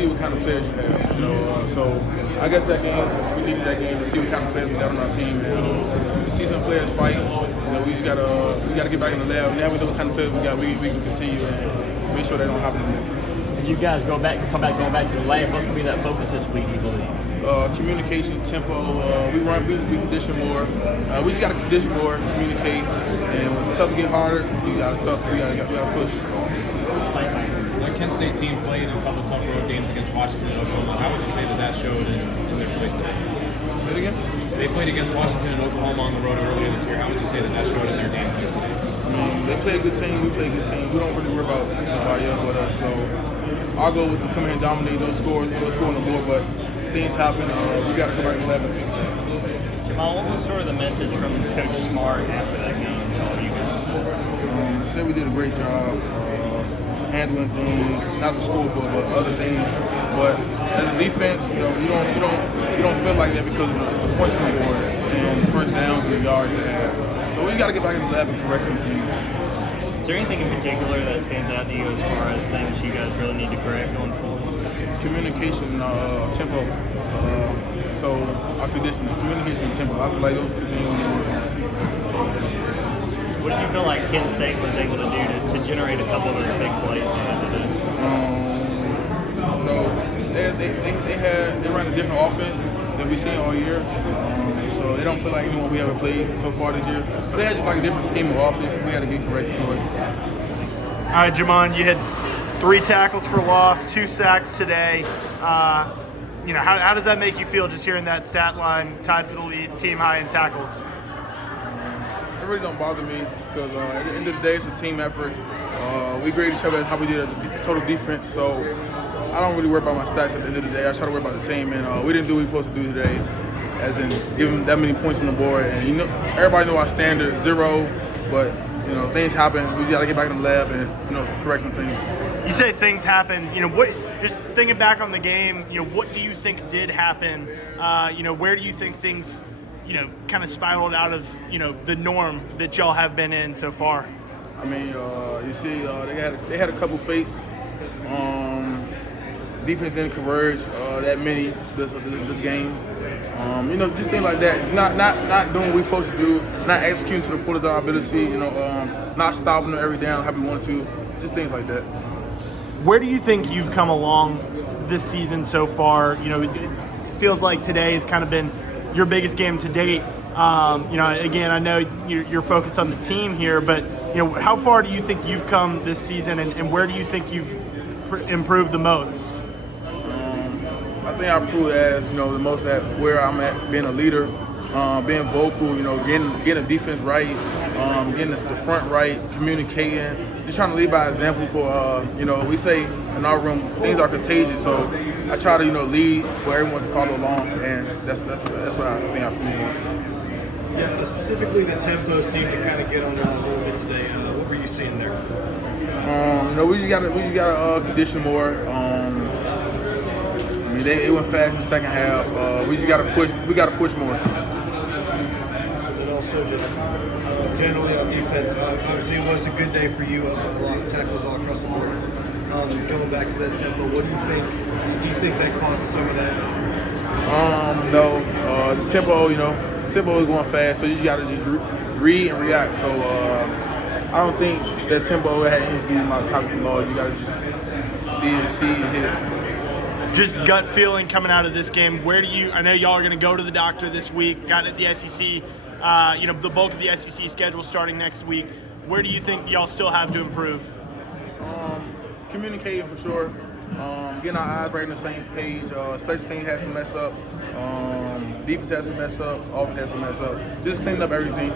see what kind of players you have. So I guess that game, we needed that game to see what kind of players we got on our team. And we see some players fight. We just gotta get back in the lab. Now we know what kind of players we got. We can continue and make sure that don't happen anymore. You guys going back to the lab. What's gonna be that focus this week, you believe? Communication, tempo. We condition more. We just gotta condition more, communicate, and when it's tough to get harder, we gotta push. Kent State team played in a couple tough road games against Washington and Oklahoma. How would you say that showed in their play today? Say it again? They played against Washington and Oklahoma on the road earlier this year. How would you say that showed in their game play today? They play a good team. We play a good team. We don't really worry about nobody else but us. So our goal was to come in and dominate, no score on the board, but things happen. We got to go back in the lab and fix that. Jamon, what was sort of the message from Coach Smart after that game to all you guys? He said we did a great job handling things, not the scoreboard, but other things. But as a defense, you don't feel like that because of the points on the board and the first downs and the yards they had. So we got to get back in the lab and correct some things. Is there anything in particular that stands out to you as far as things you guys really need to correct going forward? Communication, tempo. So our conditioning, communication and tempo. I feel like those two things we need to work on. What did you feel like Kent State was able to do to generate a couple of those big plays they had to do? They ran a different offense than we've seen all year. So they don't play like anyone we ever played so far this year. So they had just like a different scheme of offense. We had to get corrected to it. All right, Jamon, you had 3 tackles for loss, 2 sacks today. How does that make you feel just hearing that stat line tied for the lead, team high in tackles? It really don't bother me because at the end of the day, it's a team effort. We grade each other how we did as a total defense. So I don't really worry about my stats at the end of the day. I try to worry about the team, and we didn't do what we were supposed to do today, as in giving that many points on the board. And everybody know our standard 0, but things happen. We got to get back in the lab and correct some things. You say things happen. What? Just thinking back on the game, what do you think did happen? Where do you think things, kind of spiraled out of, the norm that y'all have been in so far? I mean, you see, they had a couple fakes. Defense didn't converge that many this game. Just things like that. Not doing what we're supposed to do. Not executing to the fullest of our ability. Not stopping them every down how we wanted to. Just things like that. Where do you think you've come along this season so far? It feels like today has kind of been your biggest game to date. Again, I know you're focused on the team here, but how far do you think you've come this season, and where do you think you've improved the most? I think I improved as the most at where I'm at, being a leader, being vocal, getting the defense right, getting the front right, communicating. Just trying to lead by example for, we say in our room, things are contagious, so I try to, lead for everyone to follow along, and that's what I think I proved on. Yeah, specifically the tempo seemed to kind of get on there a little bit today. What were you seeing there? We just gotta condition more. They went fast in the second half. We just gotta push. We gotta push more. So, but also just generally on defense, obviously it was a good day for you. A lot of tackles all across the board. Going back to that tempo, what do you think? Do you think that caused some of that? No. The tempo, tempo is going fast, so you just gotta just read and react. So I don't think that tempo had anything to do with my tackle for loss. You gotta just see it hit. Just gut feeling coming out of this game. I know y'all are going to go to the doctor this week, got at the SEC, the bulk of the SEC schedule starting next week. Where do you think y'all still have to improve? Communicating for sure. Getting our eyes right on the same page. Special teams had some mess ups. Defense had some mess ups. Offense had some mess ups. Just cleaning up everything.